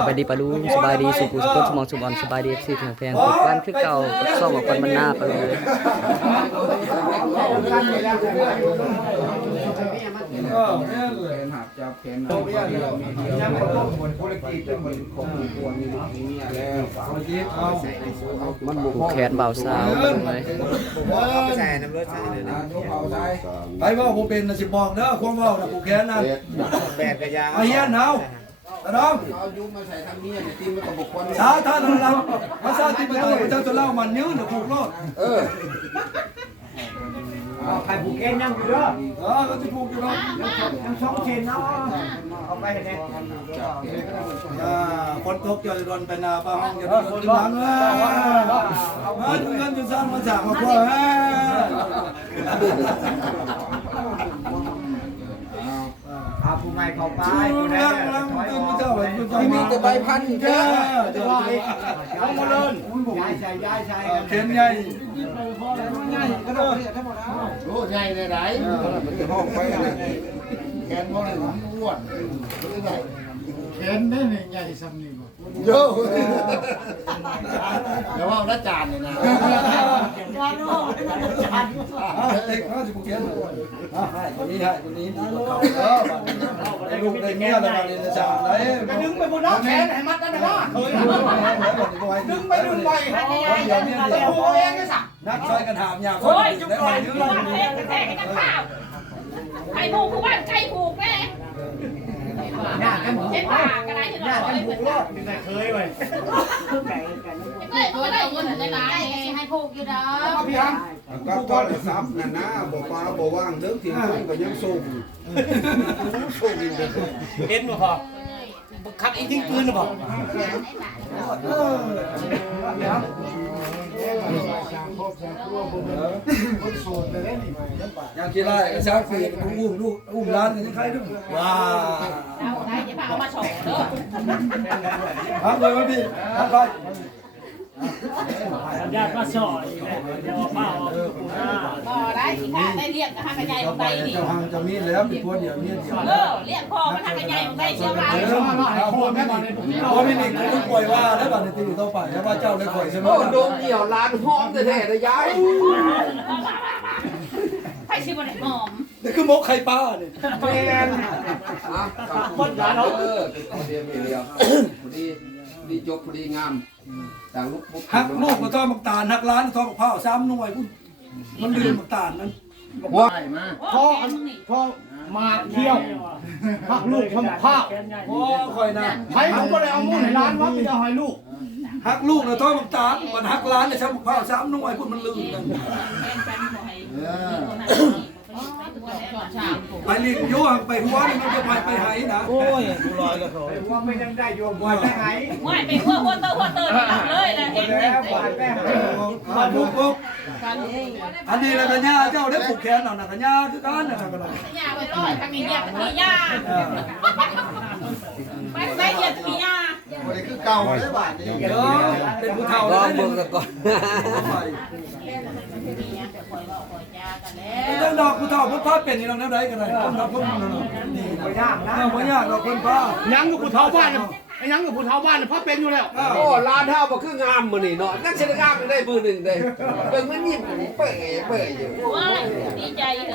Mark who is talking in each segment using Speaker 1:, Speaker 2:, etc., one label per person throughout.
Speaker 1: บายดีปะลุงสบายดีสุขุสุขสมองสุบอนสบายดี FC ถึงแฟนทุกวันคือเก่ากับซ่องของคนมันหน้าปะลุงเลย
Speaker 2: หักจับแขนเราเนี่ยเรามีเดียวเราเหมือนคนละกีเป็นเหมือนของควรมีเนี่ยแล้วมันบุก
Speaker 1: ผูกแขนเบาสาวปะลุงเลย
Speaker 3: ใส่น้ำรถใส่เลยนะ
Speaker 2: เอาใส่
Speaker 4: ไปว่าผมเป็นนะสิบอกเด้อความว่านะผูกแขนนั่น
Speaker 3: แบกกระยา
Speaker 4: ไอ้เฮียนเอาตาดอง
Speaker 2: เอายุมาใส่ทำเนี่ยเนี่ยตีมันกับบุคคล
Speaker 4: สาธารณรัฐภาษาที่ประตูพระเจ้าจะเล่ามันยืนน่ะผูกรอด
Speaker 3: ใครผูกแขนยังอยู่เด้อ
Speaker 4: ก็สิผูกอยู่เนาะ
Speaker 3: ยังช่องเชนเนาะเอาไปเห็นไหม
Speaker 4: ฝนตกจะโดนไปนาป้าห้องจะโดนกินหลังมาดูกันจนสร้างมาจากมาพ่อ
Speaker 3: เอาผู้ใหม่เข้าไป
Speaker 4: ดู
Speaker 3: ผู้ใด
Speaker 4: นั่งนั่งกินพระเจ้าเป็นผู้เจ้า
Speaker 2: มีแต่ใบพันธุ์แค่
Speaker 3: จะว่าอีกเอามาเลยย้ายใส่กัน
Speaker 4: เข็มใหญ่
Speaker 2: โอ้ใหญ่เลยไหนมันจะห้องไปแขนมันอ้วนแขนได้เนี่ยใหญ่ซ้ำนี่บ่เยอะแล้วว่าละจานเลยนะ
Speaker 4: เด็กเขาสิผูกแขนคนนี้ให้คนนี้ลูกได้เมียแล้วมาเรียนจารย์ไหน
Speaker 3: ดึงไปบนน้องแขนให้มัดกันนะว่าเคยดึงไปดึงไป
Speaker 4: เดี๋ยวเนี่ยเดี๋ยว
Speaker 3: โอ้เองไงสัก
Speaker 4: นักซอยกันหามยาคน
Speaker 5: โอ้ย
Speaker 4: ได้
Speaker 5: จุก
Speaker 4: มา
Speaker 5: อย
Speaker 4: ยื
Speaker 5: จุ
Speaker 4: น
Speaker 5: กแทงแทงกันข้าวใครผูกคือว่าใครผูกแม่
Speaker 3: ญาติกันผูก
Speaker 5: เจ็บปากกันไรที่
Speaker 3: ญา
Speaker 5: เรา
Speaker 3: ติ
Speaker 5: บ
Speaker 3: กั
Speaker 5: อน ก
Speaker 3: ผูกรอดไม่เคยเว้ย
Speaker 5: ก็ได้เงินในร้านให้ผูกอยู่เด้อ
Speaker 3: พี่ฮัม
Speaker 2: ก็ตอนซ้ำนั่นนะบ่ฟ้าบ่ว่างเด้อทิ้งพุ่งก็ยังส่งส่งอยู่เลย
Speaker 3: เห็นบ่พอขับอีกทิ้งปืนหรือเปล่า
Speaker 4: อย่างที่ไรก็ช้างฝีกอุ้มลูกอุ้มร้านกันยังใครด้วยว้า
Speaker 5: เอาได้จะพาเอามาฉกเด้อ
Speaker 4: ทำเลยไหมพี่ทำไป
Speaker 6: ญาติมาสอยเนี่ยเดี๋ยวเป้าปูหน้า
Speaker 5: บ่ได้สิค่ะได้เรียกกับทางกระยายของใดนี่
Speaker 4: เจ้าหังจะมีแล้วเป็นตัวเดียวมีเดียว
Speaker 5: เรียกพ่อมาทางกระยายของใดเชียวไร
Speaker 4: พ่อไม่นี่คุณปล่อยว่าแล้วบัดนี้ตีต้องไปแล้วว่าเจ้าได้ปล่อยใช่ไหม
Speaker 2: โอ้โดนเดี่ยวลานห้อมแท้ๆเลยยาย
Speaker 5: ใครชื่อว่าไหนหอม
Speaker 4: นี่คือมกไข่ปลาเนี่ย
Speaker 2: คนร้านเขาเดียวพอดีจบพอดีงามต่างลูกปุ๊บ
Speaker 4: หักลูกมาทอดมักตาลหักร้านทอดมะพร้าวซ้ำหน่วยคุณมันลืมมักตาลนั้น
Speaker 2: ว้ามา
Speaker 3: พ่อมาเที่ยวพักลูกทำข้าว
Speaker 4: โอ้คอยนะ
Speaker 3: ใครเขาก็เลยเอามุ่นให้ร้านว่าไม่ได้ให้ลูก
Speaker 4: หักลูกนะทอดมักตาลมันหักร้านเนี่ยซ้ำมะพร้าวซ้ำหน่วยคุณมันลืมกันไปลิงยั่วไปหัวนี่มันจะไปไหนะ
Speaker 6: โอ้ยกูลอยกับเขา
Speaker 3: ว่าไม่ยังได้โยมว่าไปไหน
Speaker 5: ไม่ไปหัวเตอเลยนะเห็น
Speaker 3: แล้วว่าไปไหน
Speaker 4: มาปุ๊บปุ๊บอันนี้นะกัญญาเจ้าได้ผูกแขนเอานะกัญญาคือกันนะกันเลย
Speaker 5: ยาไปร้อยทางนี้เรียกมียาไปเรียกมียา
Speaker 2: คนนี้คือเก่าเลยบาทนี้
Speaker 4: เออเป็นผู้เฒ่า
Speaker 1: ลอง
Speaker 4: ได้
Speaker 1: เบิ่
Speaker 4: เนี่
Speaker 1: ง
Speaker 4: ย
Speaker 1: ก่อน
Speaker 4: เรื่องดอกผู้เฒ่าพุ่นผ้าเป็นนี่เราเนี่ยได้กันเลยพุ่นเราพุ่นนี่
Speaker 3: ไม่ยากนะ
Speaker 4: ไม่ยากเราพุ่นผ้า
Speaker 3: ยังอยู่ผู้เฒ่าบ้านไอ้ยังอยู่ผู้เฒ่าบ้านเพราะเป็นอยู่แล้ว
Speaker 2: โอ้ลานเท่าบ่คืองามมื้อนี้เนาะนั่นสิงามได้มือนึงได้เบิ่งมันยิ้มเป้ยอยู่
Speaker 5: ว้าดีใจเลย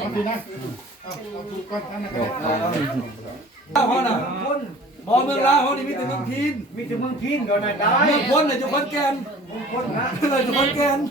Speaker 4: พ่อน่ะพุ่นมอเมืองลาวเขานี่มีแต่เมืองพีน
Speaker 3: มีแต่เมืองพินก็ได้
Speaker 4: เมืองพ้นเลยจุคนแกน
Speaker 3: คนนะ
Speaker 4: เลยจุคนแกน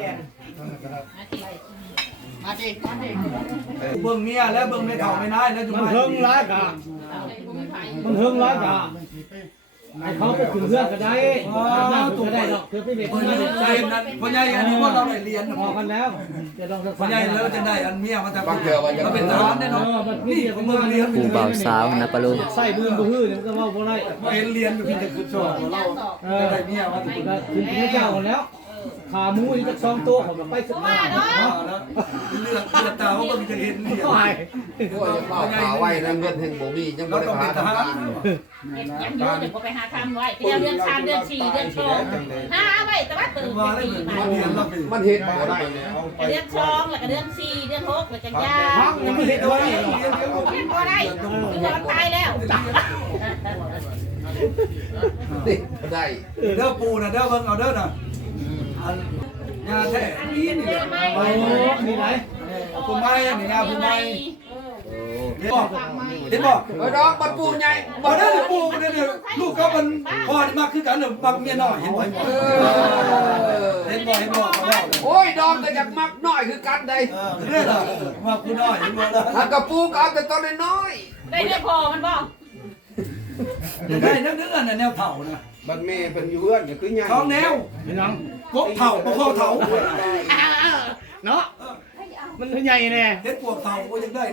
Speaker 4: เบิ่งเมียแล้วเบิ่งไม่เฒ่าไม่นายแล้วจุ
Speaker 6: มันเฮิงร้ายกะมันเฮิงร้ายกะไอ้เขาไปถึงเรื่องก็ได้ตัวได้หรอกคือไม่เด็ก
Speaker 4: พ่อ
Speaker 6: ไม่
Speaker 4: ใหญ่
Speaker 6: เด็กใจ
Speaker 4: นั่นพ่อใหญ่อันนี้พวกเราได้เรียน
Speaker 6: พอกันแล้วจะลองสัก
Speaker 4: พ่อใหญ่แล้วจะได้อันเมียมาจากเราเป็นทหารแน่นอนนี่ของเมืองเรียน
Speaker 1: ผูกเบาสาวนะปะลุง
Speaker 6: ใส่บืนบือเนี่ยก็ว่าบ่ได้
Speaker 4: เห็นเรียนอยู่ที่จะขึ้นชอบเราจะได้เมียมาถึง
Speaker 6: ถึงพระเจ้าแล้วขาหมูนี่จะ2ตัวผมไปสักหน่อย
Speaker 4: แล้วเลือดตาเขาก็มีจะเห็นเรียน
Speaker 6: ไป
Speaker 2: โอ้ยเฝ้าขาไว้นะเงินแห่งบ่มียังบ่
Speaker 4: เรา
Speaker 2: ได้
Speaker 4: ต้อง
Speaker 2: หา
Speaker 4: เป็นท
Speaker 2: ทำ
Speaker 4: หาร
Speaker 2: งาน
Speaker 5: ยังอยู่เดี๋ยวไปหาทำไว้เดือน3เดือน4เดือน2หาไว้แต่ว่าตื่น
Speaker 4: ว่าได้เหมือนเรียนเราเป็น
Speaker 2: มันเฮ็ดบ่ได้
Speaker 5: เดือน2แล้วก็เดือน4เดือน6แล้วกันยา
Speaker 4: ยังไม่เห็นด้วย
Speaker 5: เห็นบ่ได้คือว่าตายแล้ว
Speaker 2: ดิได้
Speaker 4: เด้อปูนะเด้อเบิ่งเอาเด้อน่ะอันยาแท้นี่นี่แหละ
Speaker 6: โอ้นี่ไหน
Speaker 4: ผู้ไม้นี่ยาผู้ไม้เห็นบ่เห็นบ่
Speaker 2: ดอกมันปูใหญ่
Speaker 4: บ่ได้ปูเนี่ยลูกเขามันพ่อนี่มักคือกันน่ะมักเมียน้อยเห็นบ่เห็นบ่เขาว่า
Speaker 2: โอ้ยดอกก็อยากมักน้อยคือกันได้
Speaker 4: เนี่ยล่ะมักผู้น้อยเห็นบ่ล่ะ
Speaker 2: ถ้ากระปูก็เอาแต่ตอนน้อย
Speaker 5: ได้เนื้อพอมันบอก
Speaker 4: จะได้นั่นน่ะแนวเฒ่านะ
Speaker 2: บัดแม่เพิ่นอยู่เฮือนก็คือใหญ่
Speaker 4: ท้องแนว
Speaker 6: พี่น้อง
Speaker 4: กบเฒ่าบ่เข้าเฒ่า
Speaker 6: เนาะมันใหญ่แน่
Speaker 4: เฮ็ดพวกเฒ่าบ่ยังได้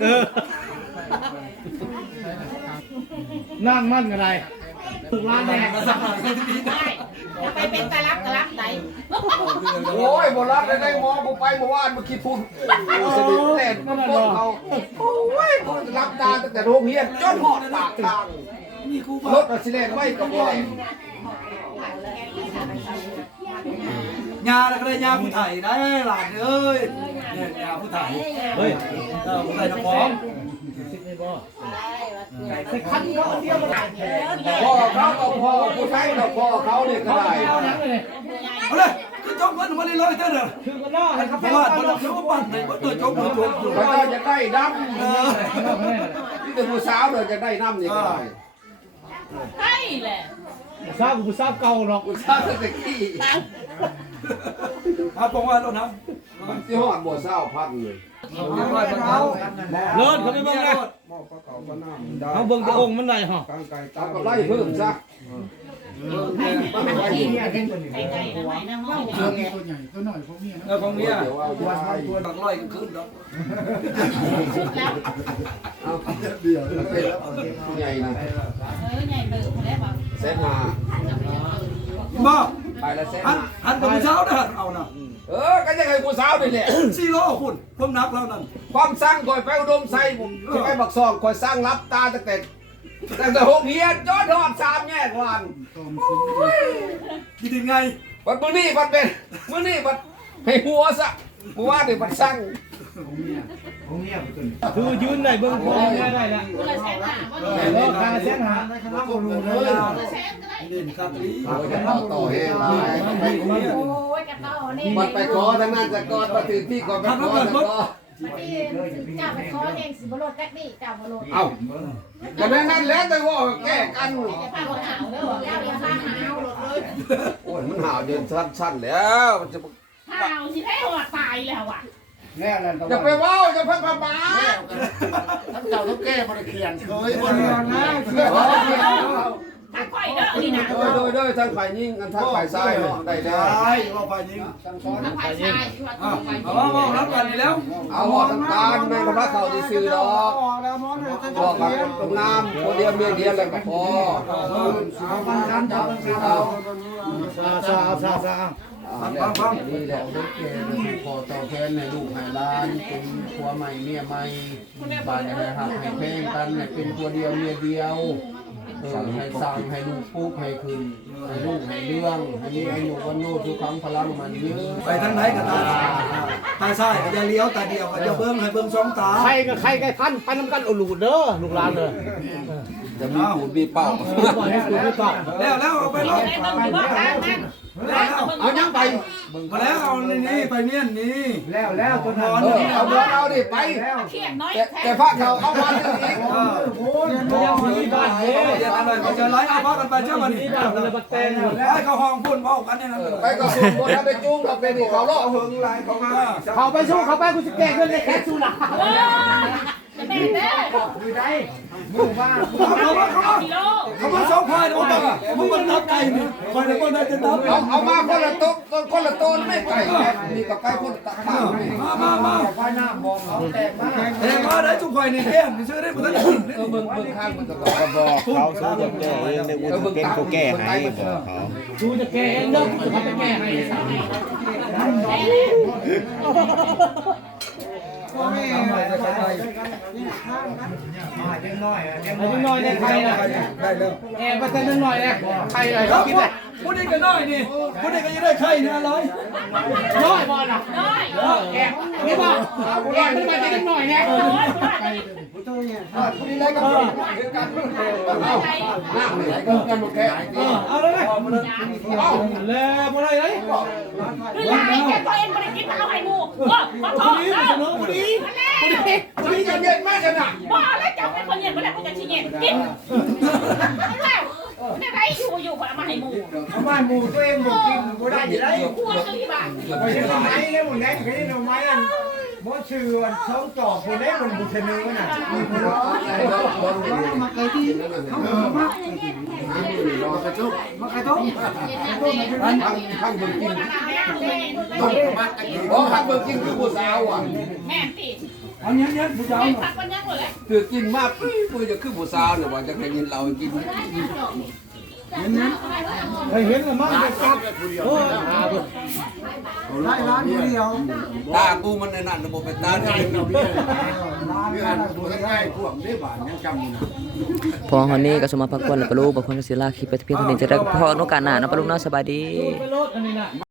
Speaker 6: นั่งมั่นกันไรถูกร้านแน่
Speaker 5: ได้ไปเป็นตะลักไหน
Speaker 2: โอ้ยบ่รับได้มองบ่ไปเมื่อวานบ่คิดพุ่นโอ้สดิแต่มันปนเขาโอ้ยกูรับตาตั้งแต่โรงเรียนจนฮอดปากทาง
Speaker 4: มีครู
Speaker 2: รถสิเล่นไว้ก็บ่ได้
Speaker 4: ยาแล้วก็ได้ยาผู้ไทยนะหลานเอ้ยเนี่ยยาผู้ไทย
Speaker 6: เฮ้ย
Speaker 4: ผู้ไทยน้ำหอม
Speaker 6: ใส่คันเขาเดียวมา
Speaker 2: พ่อเขาก็พ่อผู้ใช้ก็พ่อเขานี่ก็ได้
Speaker 6: เอาหนังเลย
Speaker 4: เอาเลยคือจงมันมาเลยเท่านั้น
Speaker 6: คือกันล่อให้เขา
Speaker 4: เพ
Speaker 6: ไป
Speaker 4: ราะว่า
Speaker 6: เอา
Speaker 4: มัน
Speaker 6: หนัง
Speaker 4: เชื่อว่าปั่นเลยว่าตัวจงมันจงอยู่
Speaker 2: เขาจะได้ดำนี่แต่ผู้สาวเนี่ยจะได้น้ำนี่ก็ได้
Speaker 5: ใช่แหละ
Speaker 6: ทราบกูทราบเก่าหรอก
Speaker 2: ผู้สาวตะกี้
Speaker 4: อาปองว่าแล้วนะ
Speaker 2: มันสิฮอดบ่เศร้าพันเลย
Speaker 6: เลิศเขาไม่เบิ่งนะ
Speaker 2: หม้อปลาเก๋าปลาน้ำได้
Speaker 6: เขาเบิ่งแต่องค์มันได้ฮะ
Speaker 2: กางไก่ตามกับไล่เพิ่มซะ
Speaker 5: มันไม่กินไก่นะไม่นะน้อย
Speaker 3: ตัวใหญ่ตัวน้อยพวกนี้นะ
Speaker 4: ของเมีย
Speaker 2: เดี๋ยวเอา
Speaker 4: วัน
Speaker 2: ไว้
Speaker 4: ตัวตักร้อยขึ้นแล้ว
Speaker 5: สุดแล้ว
Speaker 2: เอาเดี๋ยวเป็นผู้ใหญ่นะ
Speaker 5: ใหญ่เติมแล้วแบบ
Speaker 2: เส้นหา
Speaker 4: บ่
Speaker 2: ไปละเส้น
Speaker 4: หัน
Speaker 2: หา
Speaker 4: หันกับผู้เช้าได้หันเอานะ
Speaker 2: ก็จะให้ผู้สาวนี่แหละ
Speaker 4: 4 โลคุณความหนักแล้วนั่น
Speaker 2: ความสร้างก่อยไปอุดมใส่ผมไปบักซองก่อยสร้างรับตาตั้งแต่หกเฮียนจอดหอด3แยกวัน
Speaker 4: กินยังไง
Speaker 2: วันมื้อนี้มันเป็นมื้อนี้มันให้หัวซะเมื่อวานนี่มันสร้าง
Speaker 6: คือยืนได้เบิ่งพอได้ละ
Speaker 5: กูเลยแช่หนาว่า
Speaker 6: เลิกคาเส้นหา
Speaker 4: ก็รู้เลย
Speaker 5: แช่ก็ได้
Speaker 4: เล่นคาตรี
Speaker 2: เอาจะเข้าต่อเอง
Speaker 5: โอ้ยกระต่อนี่
Speaker 2: มันไปขอทั้งนั้นจะกอดมาถึงที่ก่อนไปขอจะกอ
Speaker 7: มาที่เจ้าไปขอเองสิบรถแท็กนี่เจ้าบรถ
Speaker 2: เอ้าก็นั้นแล้วแต่ว่าแก้กัน
Speaker 5: จะพาคนหาวเด้อ
Speaker 7: เจ้าอย่าพาหารถเลย
Speaker 2: โอ้ยมันหาวเดินสั้นๆแล้วมันจะ
Speaker 5: หาวสิให้หัวตายแล้วอ่ะ
Speaker 3: แน่นั่น
Speaker 2: จะไปว้าวจะพักบ้า
Speaker 3: ทั้งเจ้าทั้งแก่มาเขียนเคยวันนะ
Speaker 5: ถ้าค่อยเด้อนี่นะ
Speaker 2: โดยทางฝ่ายยิงกันทางฝ่ายซ้ายเนาะได้แล้ว
Speaker 4: ใช่ว่าไปยิง
Speaker 5: ถ้าฝ่ายชายที่ว่าต้องไป
Speaker 4: เอารับกันนี่แล้ว
Speaker 2: เอาหอดน้ำตาลแม่งกับพระเขาที่ซื้อดอกบอกกับตรงน้ำคนเดียวเมียเดียวแล้วก็พอเอา
Speaker 6: ซา
Speaker 2: นี่แหละเด็กแก่พอต่อแทนในลูกให้ล้านเป็นผัวใหม่เมียใหม่บ้านให้หักให้เพลงกันเป็นตัวเดียวเมียเดียวสั่งให้ลูกปุ๊บให้คืนให้ลูกให้เรื่องให้มีอายุวันโน้ทุกครั้งพลังมันยืน
Speaker 4: ไปทางไหนก็ตาซ้ายก็จะเลี้ยวตาเดียวก็จะเบิ่งให้เบิ่งสองตา
Speaker 6: ใครกับใครใกล้พันไปน้ำกันอุลูดเด้อลูกหลานเลย
Speaker 2: จะมีปูนมีเป้า
Speaker 6: ปล่อยให้คุณไม่ต้อง
Speaker 4: แล้วเอาไปรถ
Speaker 5: ได้เบิ่งบ่ทางนั้น
Speaker 2: เอายังไป
Speaker 4: มาแล้วเอานี่ไปเมียนนี่
Speaker 3: แล้วตัวนั้น
Speaker 2: เอาบอลเอาดิไป
Speaker 5: เครียดน้อย
Speaker 2: แต่พระเขาเอามาอีก
Speaker 6: ยังมีบ้านเด้
Speaker 4: เดี๋ยวอะไรก็จะไล่เอาพักกันไปเจ้ามัน
Speaker 6: มีบ้านเลยบัดแตงอยู่
Speaker 4: ให้เขาห้องพุ่นเมากันนี่นั่น
Speaker 2: ไปก็สูงบนถ้าไปจุ้งเขาเป็นเขาเลาะหึงไรเขามา
Speaker 6: เขาไปสู้เขาไปกูจะแก้เงินในแค่สู้ละ
Speaker 5: จะแม่เด้อ
Speaker 3: อยู่ได้หมู่บ้าน
Speaker 5: กิโล
Speaker 4: เขามาสองพายนะมึงมันตับไก่นี่คอยแต่คนได้จะตับ
Speaker 2: เอามาคนละโต๊ะคนละโต๊ะไม่ไก่นี่ก็ไก่คนตักข้าว
Speaker 4: มา
Speaker 3: ไฟหน้ามองเขาแตกมาก
Speaker 4: เฮ้มาได้ทุกคอยนี่แก้มนี่ซื้อได้หมดทั้งสิ้น
Speaker 2: เบิ่งข้างมันก็บอก
Speaker 8: เขาสู้จะแก้เองในวุฒิเป็นผู้แก้ให้บอกเขา
Speaker 6: กูจะแก้เองเด้อกูจะแก้ให้
Speaker 3: พ่อแม่
Speaker 6: ไอ้น้อยในใครนะ
Speaker 4: ได้แล้ว
Speaker 6: แอบไปแต่น้อยนะใครอะไรเขากินเลย
Speaker 4: ผู้นี้ก็น้อยนี่ผู้นี้ก็จะได้ไข่นะร้อย
Speaker 6: น้อยบ่ล่ะ
Speaker 5: น้อย
Speaker 6: แอบนี่บ่แอบมันมาจะนิดหน่อยแน่
Speaker 5: โอ้ย
Speaker 4: ผู้นี้ได้กับผู้นี้คือการเมือง
Speaker 2: น้ำไหลกันกันหมดแค่
Speaker 4: เอาเลย
Speaker 6: แล้วบ่ได้เลย
Speaker 5: คือลายแค่ตัวเองไม่ได้กินเอาให้หมูขอโทษเออผู้ดีผู้ดี
Speaker 2: นี่จะเย็นมากขนาด
Speaker 5: ว่าแล้วจับเป็นคนเย็นไม่ได้คุณจะชี้เย็นกินแล้วไม่ได้อยู่คนเอามาให้หมู
Speaker 3: เอาบ้านหมู่ตัวเองบ่กินบ่ได้อยู่ได้
Speaker 5: พวกกันที่บ้าน
Speaker 3: บ่ใช่ไม้แล้วบ่ได้ก็ได้เอาไม้อันบ่ชื่ออันช่องจอกผู้ใดมันบ่เสนอน่ะมาไกลที่เฮามาไกลต้ม
Speaker 2: ข้างบนกินเพราะข้างบนกินคือผู้สาวอ่ะ
Speaker 5: แม่ตี
Speaker 4: เอาเนี้ยผู้สาว
Speaker 5: พักวันยังเลย
Speaker 2: คือกินมากผู้จะคือผู้สาวเนี่ยว่าจะกินเรากิน
Speaker 3: เคยเห็นแล้วมั้งครับโอ้หลายร้านผู้เดียว
Speaker 2: ตากูมันในนั้นระบบเป็นตาที่เป็น
Speaker 3: ร้านผู้ได้พวกได้บาทยังจำอยู่นะ
Speaker 1: พอฮอนนี่ก็สมมาพักผ่อนแล้วปะลูกบางคนก็สิลาคลิปไปเพียงเท่านี้จะได้พอโอกาสหน้าเนาะปะลูกเนาะสบายดี
Speaker 6: ไปรถอันนี้น่ะ